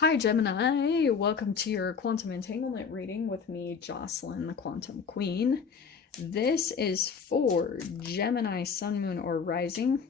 Hi Gemini, welcome to your quantum entanglement reading with me, Jocelyn, the Quantum Queen. This is for Gemini, Sun, Moon, or Rising.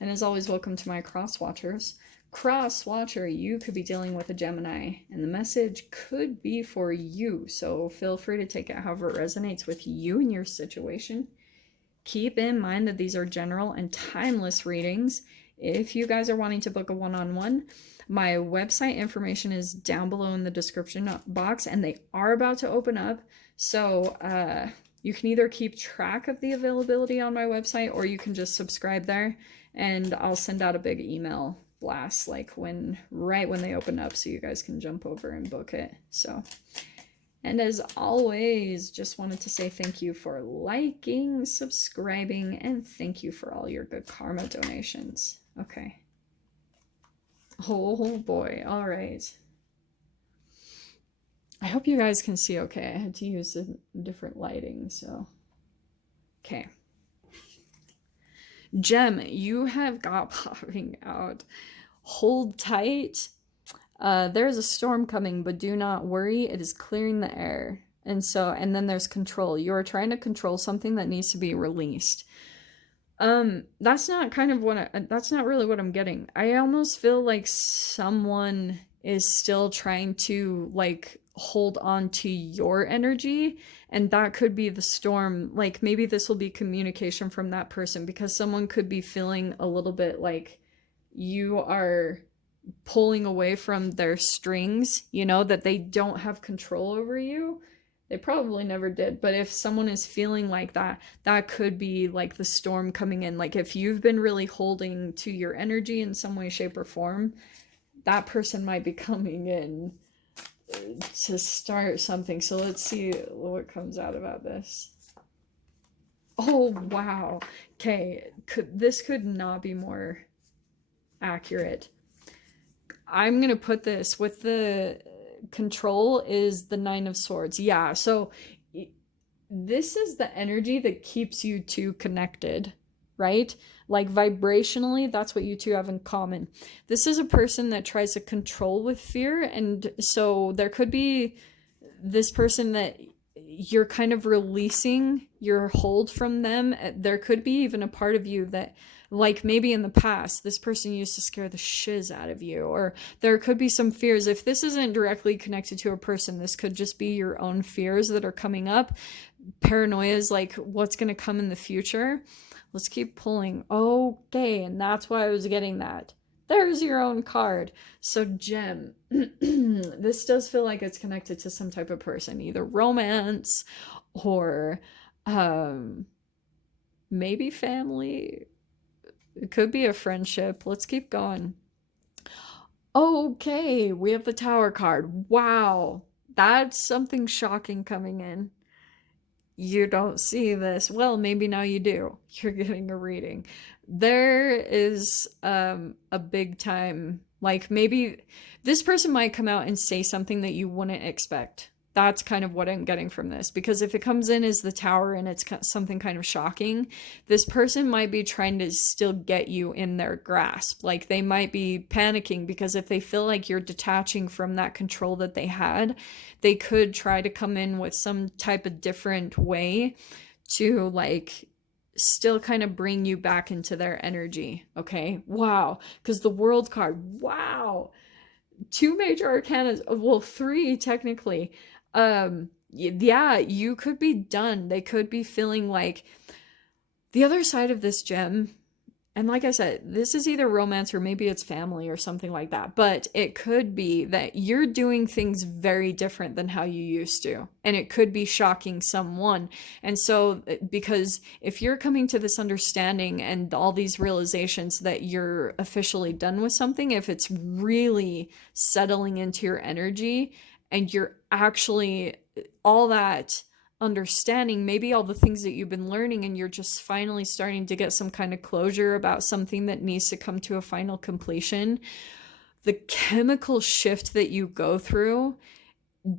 And as always, welcome to my cross watchers. Cross watcher, you could be dealing with a Gemini, and the message could be for you. So feel free to take it however it resonates with you and your situation. Keep in mind that these are general and timeless readings. If you guys are wanting to book a one-on-one, my website information is down below in the description box, and they are about to open up. So you can either keep track of the availability on my website, or you can just subscribe there, and I'll send out a big email blast like right when they open up, so you guys can jump over and book it. So, and as always, just wanted to say thank you for liking, subscribing, and thank you for all your good karma donations. Okay. Oh boy, all right. I hope you guys can see okay. I had to use a different lighting, so. Okay. Gem, you have got popping out. Hold tight. There's a storm coming, but do not worry. It is clearing the air. And then there's control. You are trying to control something that needs to be released. That's not really what I'm getting. I almost feel like someone is still trying to like hold on to your energy, and that could be the storm. Like maybe this will be communication from that person, because someone could be feeling a little bit like you are pulling away from their strings, that they don't have control over you. They probably never did, but if someone is feeling like that, that could be like the storm coming in. Like if you've been really holding to your energy in some way, shape, or form, that person might be coming in to start something. So let's see what comes out about this. Oh, wow. Okay, this could not be more accurate. I'm going to put this with the control is the Nine of Swords. Yeah, so this is the energy that keeps you two connected, right? Like vibrationally, that's what you two have in common. This is a person that tries to control with fear, and so there could be this person that you're kind of releasing your hold from them. There could be even a part of you that, like maybe in the past, this person used to scare the shiz out of you, or there could be some fears. If this isn't directly connected to a person, this could just be your own fears that are coming up. Paranoia is like what's going to come in the future. Let's keep pulling. Okay, and that's why I was getting that. There's your own card. So Gem, this does feel like it's connected to some type of person, either romance or maybe family. It could be a friendship. Let's keep going. Okay, we have the Tower card. Wow, that's something shocking coming in. You don't see this. Well, maybe now you do. You're getting a reading. There is a big time, like maybe this person might come out and say something that you wouldn't expect. That's kind of what I'm getting from this, because if it comes in as the Tower and it's something kind of shocking, this person might be trying to still get you in their grasp. Like they might be panicking because if they feel like you're detaching from that control that they had, they could try to come in with some type of different way to like still kind of bring you back into their energy. Okay, wow, because the World card, wow, two major arcana, well, three technically. Yeah, you could be done. They could be feeling like the other side of this gem. And like I said, this is either romance or maybe it's family or something like that. But it could be that you're doing things very different than how you used to. And it could be shocking someone. And so, because if you're coming to this understanding and all these realizations that you're officially done with something, if it's really settling into your energy and you're actually all that understanding, maybe all the things that you've been learning, and you're just finally starting to get some kind of closure about something that needs to come to a final completion, the chemical shift that you go through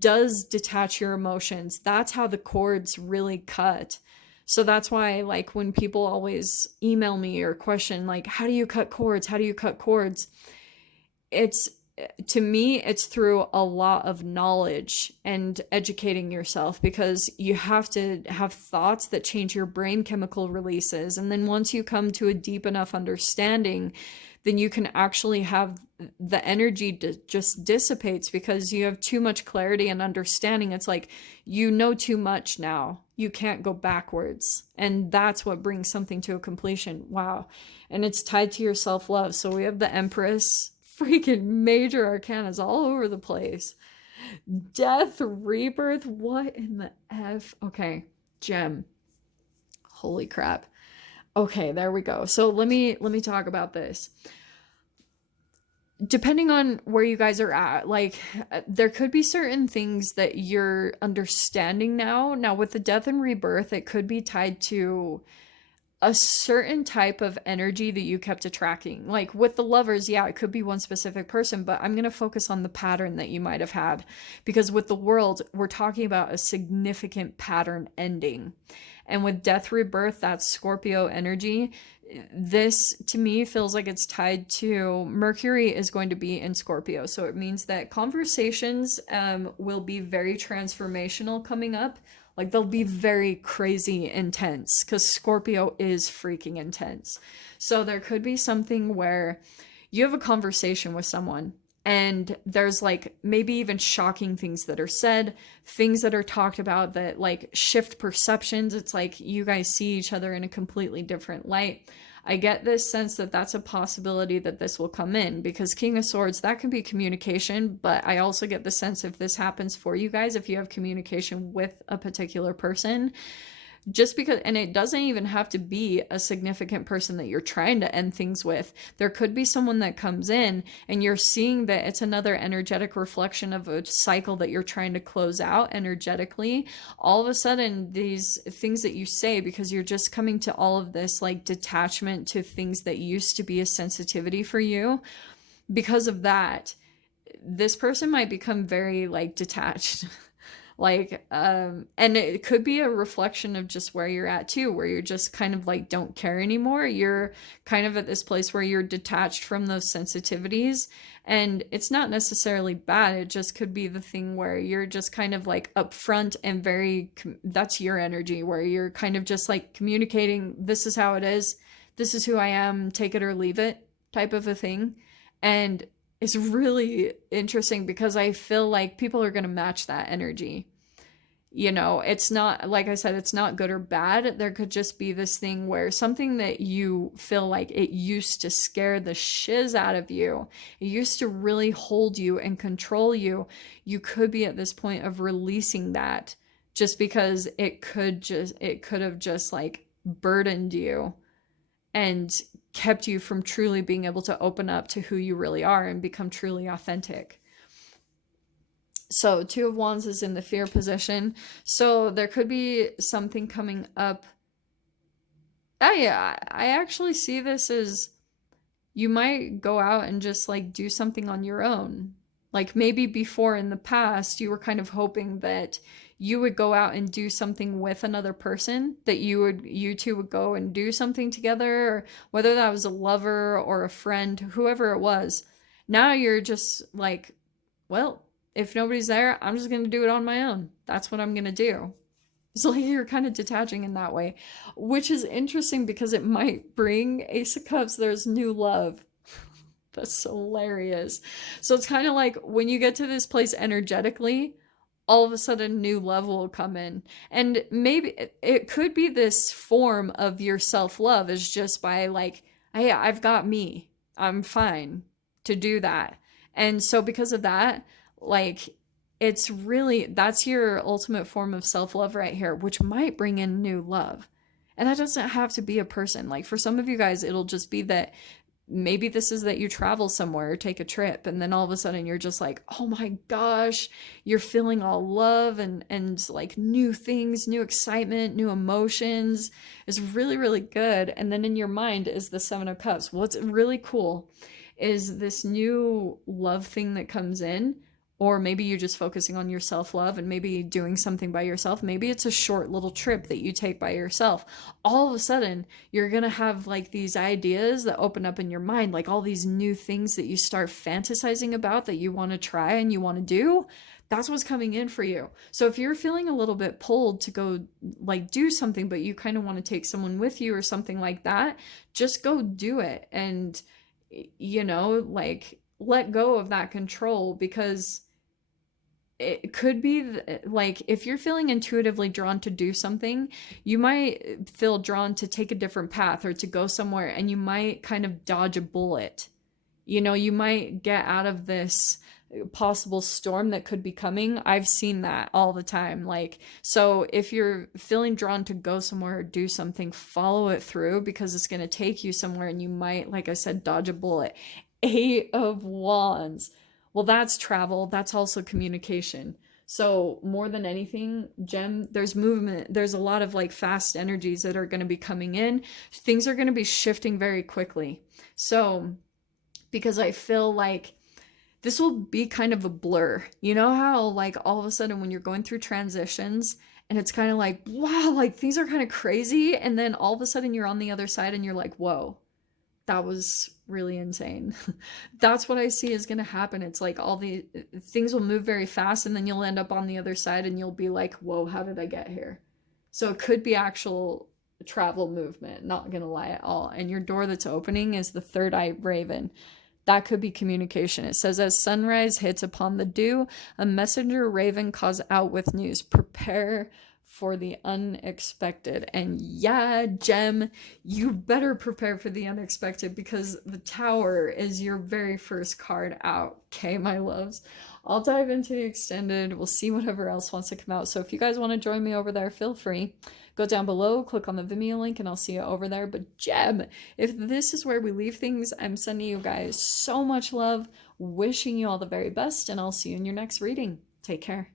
does detach your emotions. That's how the cords really cut. So that's why, like, when people always email me or question, like, how do you cut cords? How do you cut cords? It's to me, it's through a lot of knowledge and educating yourself, because you have to have thoughts that change your brain chemical releases. And then once you come to a deep enough understanding, then you can actually have the energy just dissipates, because you have too much clarity and understanding. It's like you know too much now. You can't go backwards. And that's what brings something to a completion. Wow. And it's tied to your self-love. So we have the Empress, freaking major arcanas all over the place. Death, rebirth, what in the F? Okay, gem. Holy crap. Okay, there we go. So let me talk about this. Depending on where you guys are at, like there could be certain things that you're understanding now. Now with the death and rebirth, it could be tied to a certain type of energy that you kept attracting. Like with the lovers, yeah, it could be one specific person, but I'm going to focus on the pattern that you might have had, because with the world, we're talking about a significant pattern ending. And with death rebirth, that's Scorpio energy. This to me feels like it's tied to Mercury is going to be in Scorpio. So it means that conversations will be very transformational coming up. Like they'll be very crazy intense, because Scorpio is freaking intense. So there could be something where you have a conversation with someone and there's like maybe even shocking things that are said, things that are talked about that like shift perceptions. It's like you guys see each other in a completely different light. I get this sense that that's a possibility that this will come in, because King of Swords, that can be communication, but I also get the sense if this happens for you guys, if you have communication with a particular person, just because, and it doesn't even have to be a significant person that you're trying to end things with. There could be someone that comes in and you're seeing that it's another energetic reflection of a cycle that you're trying to close out energetically. All of a sudden, these things that you say, because you're just coming to all of this like detachment to things that used to be a sensitivity for you, because of that, this person might become very like detached. Like and it could be a reflection of just where you're at too, where you're just kind of like don't care anymore. You're kind of at this place where you're detached from those sensitivities, and it's not necessarily bad. It just could be the thing where you're just kind of like upfront and very, that's your energy, where you're kind of just like communicating, this is how it is, this is who I am, take it or leave it type of a thing. And it's really interesting because I feel like people are going to match that energy. You know, it's not, like I said, it's not good or bad. There could just be this thing where something that you feel like it used to scare the shiz out of you, it used to really hold you and control you. You could be at this point of releasing that, just because it could have just like burdened you and kept you from truly being able to open up to who you really are and become truly authentic. So Two of Wands is in the fear position. So there could be something coming up. I actually see this as you might go out and just like do something on your own. Like maybe before in the past, you were kind of hoping that you would go out and do something with another person, that you two would go and do something together, or whether that was a lover or a friend, whoever it was. Now you're just like, well, if nobody's there, I'm just going to do it on my own. That's what I'm going to do. So like you're kind of detaching in that way, which is interesting because it might bring Ace of Cups. There's new love. That's hilarious. So it's kind of like when you get to this place energetically, all of a sudden new love will come in. And maybe it could be this form of your self-love is just by like, hey, I've got me. I'm fine to do that. And so because of that, like it's really, that's your ultimate form of self-love right here, which might bring in new love. And that doesn't have to be a person. Like for some of you guys, it'll just be that maybe this is that you travel somewhere or take a trip, and then all of a sudden you're just like, oh my gosh, you're feeling all love and like new things, new excitement, new emotions. Is really, really good. And then in your mind is the Seven of Cups. What's really cool is this new love thing that comes in Or maybe you're just focusing on your self-love and maybe doing something by yourself. Maybe it's a short little trip that you take by yourself. All of a sudden, you're going to have like these ideas that open up in your mind, like all these new things that you start fantasizing about that you want to try and you want to do. That's what's coming in for you. So if you're feeling a little bit pulled to go like do something, but you kind of want to take someone with you or something like that, just go do it. And, you know, like let go of that control, because it could be like if you're feeling intuitively drawn to do something, you might feel drawn to take a different path or to go somewhere, and you might kind of dodge a bullet. You know, you might get out of this possible storm that could be coming. I've seen that all the time. Like, so if you're feeling drawn to go somewhere or do something, follow it through, because it's going to take you somewhere and you might, like I said, dodge a bullet. 8 of Wands. Well, that's travel. That's also communication. So more than anything, Gem, there's movement. There's a lot of like fast energies that are going to be coming in. Things are going to be shifting very quickly. So because I feel like this will be kind of a blur. You know how like all of a sudden when you're going through transitions and it's kind of like, wow, like things are kind of crazy. And then all of a sudden you're on the other side and you're like, whoa, that was really insane. That's what I see is going to happen. It's like all the things will move very fast, and then you'll end up on the other side and you'll be like, whoa, how did I get here? So it could be actual travel movement, not going to lie at all. And your door that's opening is the third eye raven. That could be communication. It says, as sunrise hits upon the dew, a messenger raven calls out with news. Prepare for the unexpected. And yeah, Gem, you better prepare for the unexpected, because the Tower is your very first card out. Okay, my loves. I'll dive into the extended. We'll see whatever else wants to come out. So if you guys want to join me over there, feel free. Go down below, click on the Vimeo link, and I'll see you over there. But Gem, if this is where we leave things, I'm sending you guys so much love, wishing you all the very best, and I'll see you in your next reading. Take care.